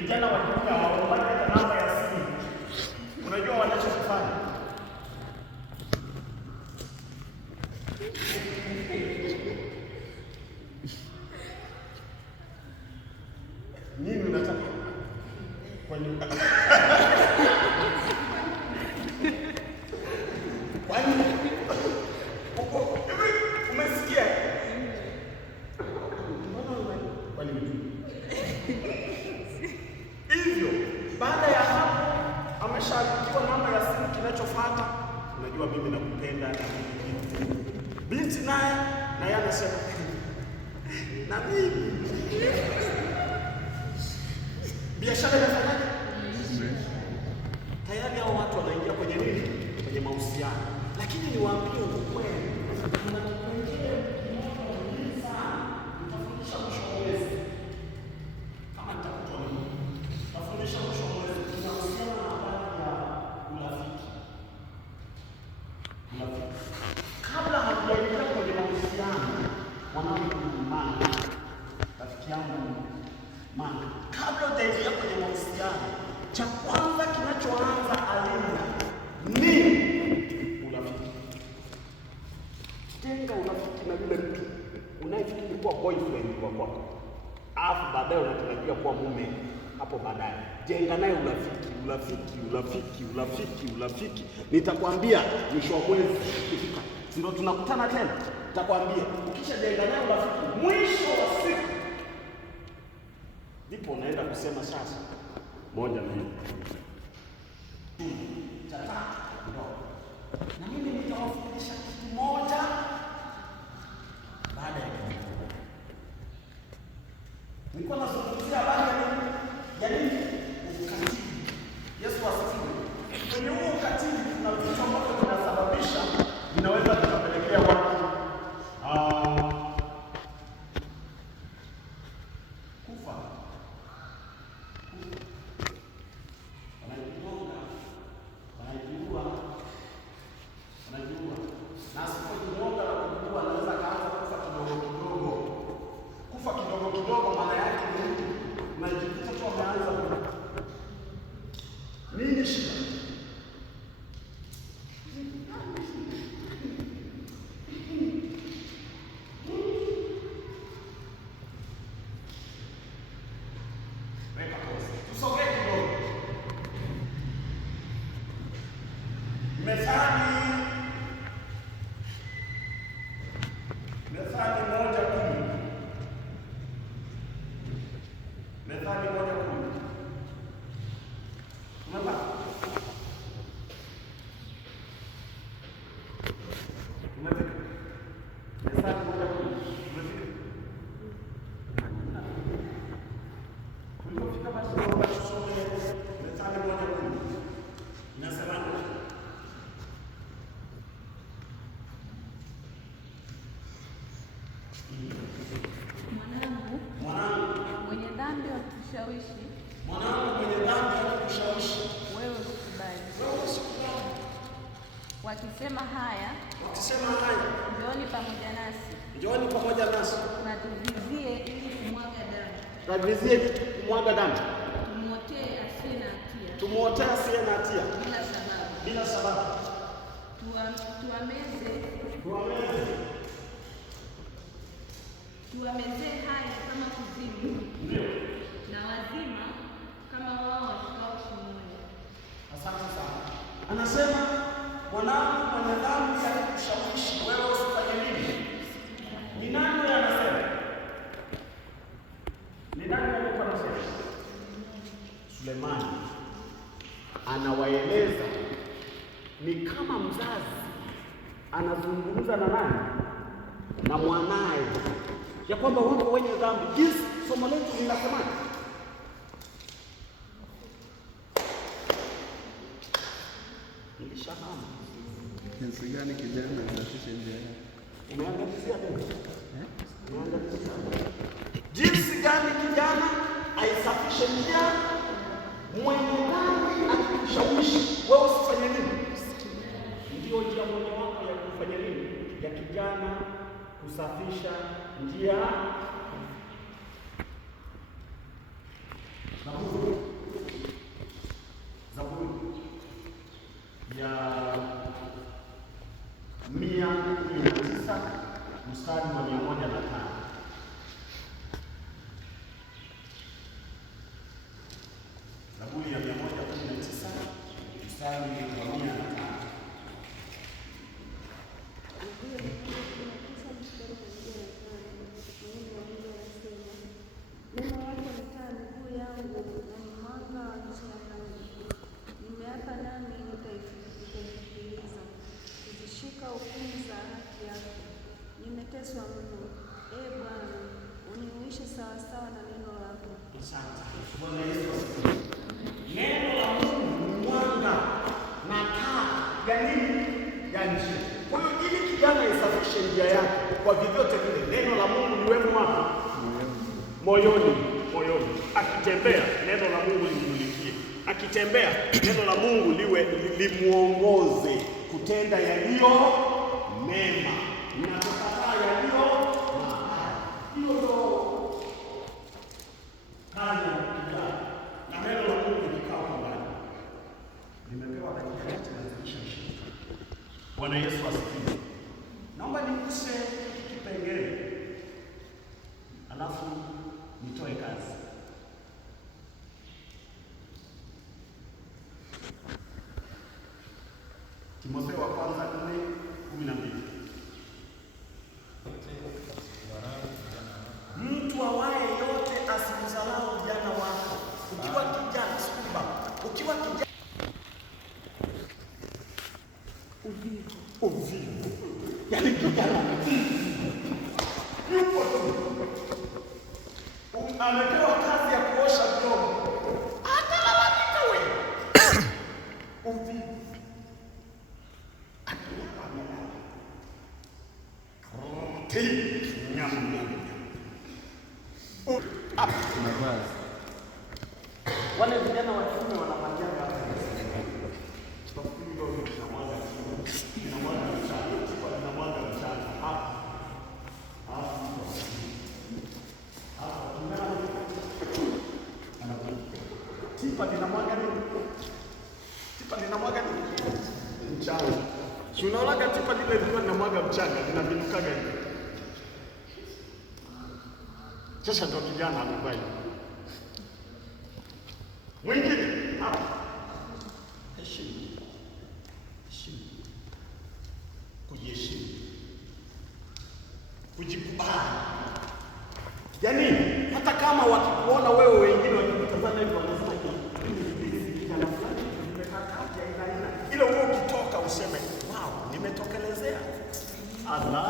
vijana wa kiume hawaombani hata namba ya simu. Unajua wanachofanya? Nini unataka? Kwani umesikia? Hivyo baada ya hapo ameshaandikiwa namba ya simu, kinachofuata unajua mimi nakupenda na mimi. Binti naye anasema na mimi. Biashara inafanyaje? Tayari hao watu wanaingia kwenye nini? Kwenye mahusiano. Lakini niwaambie ukweli, kuna kipengele kimoja sana nitafundisha mwisho wa mwezi. Kama nitakutoa nitafundisha mwisho wa mwezi, tunahusiana na habari ya urafiki. Kabla hajaingia kwenye mahusiano, mwanangu Mana, rafiki yangu Mana, kabla hujaingia kwenye mahusiano, cha kwanza kinachoanza alinda ni urafiki. Jenga urafiki na yule mtu unayefikiri kuwa boyfriend wa kwako, alafu baadaye unatarajia kuwa mume hapo baadaye. Jenga naye urafiki. Nitakwambia mwisho wa mwezi ukifika, ndio tunakutana tena. Nitakwambia ukishajenga naye urafiki, mwisho wa siku ndipo unaenda kusema sasa moja mbili cha tatu ndio. Na mimi nitawafundisha kitu moja baada ya kitu. Nilikuwa nazungumzia habari ya nini? Ukatili. Yesu asifiwe. Kwenye huo ukatili kuna vitu ambavyo vinasababisha, vinaweza kupelekea watu kufa. Na asipojinyonga na kujua, anaweza kaanza kufa kidogo. Maana yake ni unajikuta tu ameanza nini shida? Tusogee kidogo. Methali 1:10. Methali 1:10. Unapata? Unapata? Methali 1:10. Tulipofika basi naomba tusome Methali 1:10. Inasema Mwanangu mwenye dhambi wakushawishi, wewe usikubali. Wakisema haya, njooni pamoja nasi, na tuvizie ili kumwaga damu. Tumuotee asiye na hatia bila sababu. Tuwamezee haya kama kuzimu, na wazima kama wao washikao shimoni. Asante sana. Anasema mwanangu mwenye dhambi akikushawishi wewe usifanye nini? Ni nani anasema? Ni nani anasema? Sulemani anawaeleza, ni kama mzazi anazungumza na nani? Na mwanae, ya kwamba wako wenye dhambi. Jinsi somo letu linasema, nilishahamu jinsi gani kijana anasafisha njia yake. Umeangalizia nini? Umeangalizia jinsi gani kijana aisafishe njia? Mwenye dhambi akikushawishi wewe usifanye nini? Ndio njia moja wapo ya kufanya nini? Ya kijana kusafisha njia. Zaburi ya 119 mstari wa 105. Nimeapa nami nitaifikiriza, kuzishika hukumu za haki yako. Nimeteswa mno, Ee Bwana, uniuishe sawasawa na neno lako. Asante. Bwana Yesu asifiwe. Neno la Mungu ni mwanga na taa ya nini? Ya njia. Kwa hiyo ili kijana isafishe njia yake kwa vyovyote vile, neno la Mungu liwemo wapi? Moyoni. Akitembea neno la Mungu limmulikie. Akitembea neno la Mungu limuongoze kutenda yaliyo mema na kukataa yaliyo mabaya. Hiyo ndio kazi ya kijana. Na neno la Mungu likikaa kwa ndani. Nimepewa dakika chache na zisha. Bwana Yesu asifiwe. Naomba niguse kipengele alafu nitoe kazi. Timotheo wa kwanza 4:12. Mtu awaye yote asimdharau ujana wako. Ukiwa kijana, sikumba. Ukiwa kijana uvivu. Yaani kijana yupo tu. Amepewa kazi ya kuosha vyombo. Atalalamika wewe. Uvivu. Wale vijana wa kiume wanapangiana hapa. Tipa linamwaga nini? Mchanga. Si unaona tipa lile linamwaga mchanga, linavinukaga hivi. Sasa ndo kijana amevaa hivi. Mwingine hapa. Heshima. Kujiheshimu. Kujikubali. Yaani hata kama wakikuona wewe wengine wakikutazama hivyo wanasema kijana fulani nimekaa kati ya aina ile, wewe ukitoka useme wow, nimetokelezea. Allah